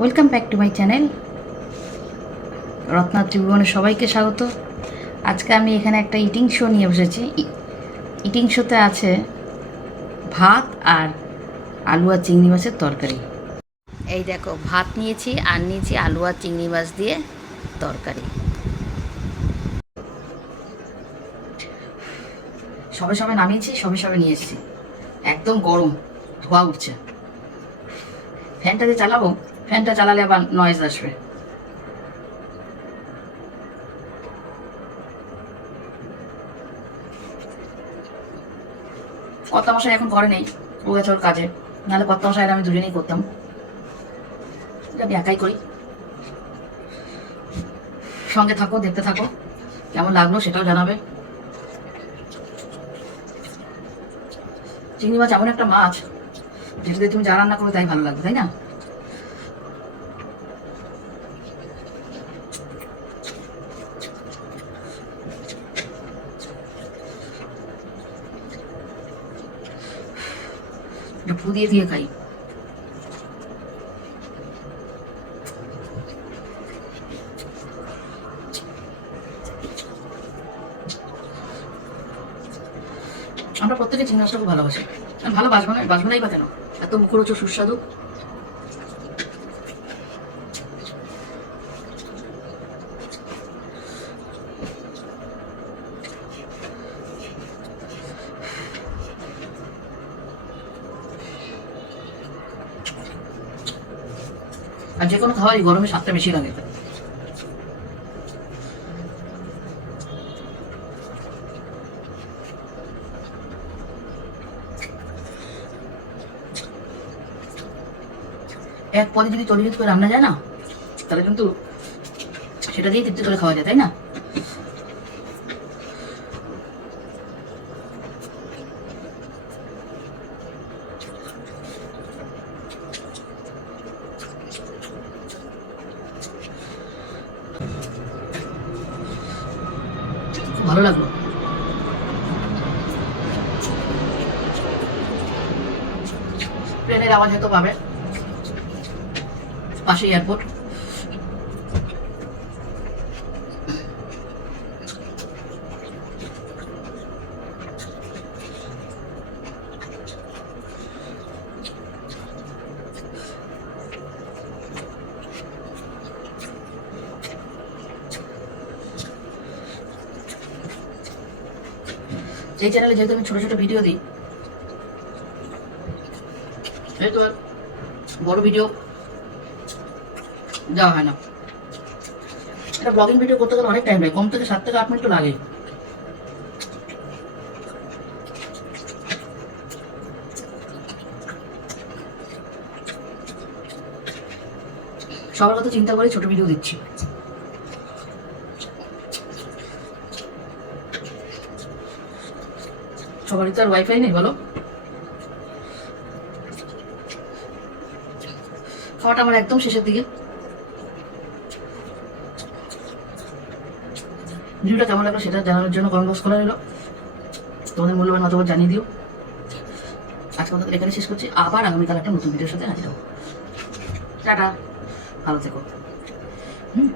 Welcome back to my channel Ratna ত্রিভুবনের সবাইকে স্বাগত। আজকে আমি এখানে একটা ইটিং শো নিয়ে বসেছি। ইটিং শোতে আছে ভাত আর আলু আর চিংড়ি মাছের তরকারি। এই দেখো, ভাত নিয়েছি, আর নিয়েছি আলু আর চিংড়ি মাছ দিয়ে তরকারি। সবে সবে নামিয়েছি, সবে সবে নিয়ে এসেছি। একদম গরম, ধোয়া উঠছে। ফ্যানটা যে চালাবো ফ্যানটা চালালে আবার নয়েজ আসবে। কর্তা মশাই এখন করে নেই, ও গেছে ওর কাজে। নাহলে কর্তা আমি দুজনেই করতাম। আমি একাই করি। সঙ্গে থাকো, দেখতে থাকো, কেমন লাগল সেটাও জানাবে। চিংড়ি মাছ এমন একটা মাছ, যেটা তুমি যা রান্না করো তাই ভালো লাগবে, তাই না? এটা দিয়ে খাই। আমরা প্রত্যেকে চিংড়ি মাছটা খুব ভালোবাসি। ভালো বাসবো না, বাসবো নাই বা কেন? এত মুখরোচ সুস্বাদু। আর যে কোনো খাবারই গরমে স্বাদটা বেশি লাগে। এক পদে যদি তৈরি করে রান্না যায় না, তাহলে কিন্তু সেটা দিয়ে তৃপ্তি করে খাওয়া যায়, তাই না খুব ভালো লাগল ট্রেনের আওয়াজ হয়তো পাবে। পাশে এয়ারপোর্ট এই চ্যানেলে যেহেতু আমি ছোট ছোট ভিডিও দিই বড় ভিডিও দেওয়া হয় না। এটা ব্লগিং ভিডিও করতে গেলে অনেক টাইম লাগে, কম থেকে সাত থেকে আট মিনিট লাগে সবার কথা চিন্তা করে ছোট ভিডিও দিচ্ছি। সবারই তো আর ওয়াইফাই নেই, বলো। খাওয়াটা আমার একদম শেষের দিকে। ভিডিওটা কেমন লাগল সেটা জানানোর জন্য কমেন্ট বক্স খোলা রইল। তোমাদের মূল্যবান মতামত জানিয়ে দিও। আজকে মতো এখানে শেষ করছি। আবার আগামীকাল একটা নতুন ভিডিওর সাথে হাজির হব। টাটা। ভালো থেকো। হুম।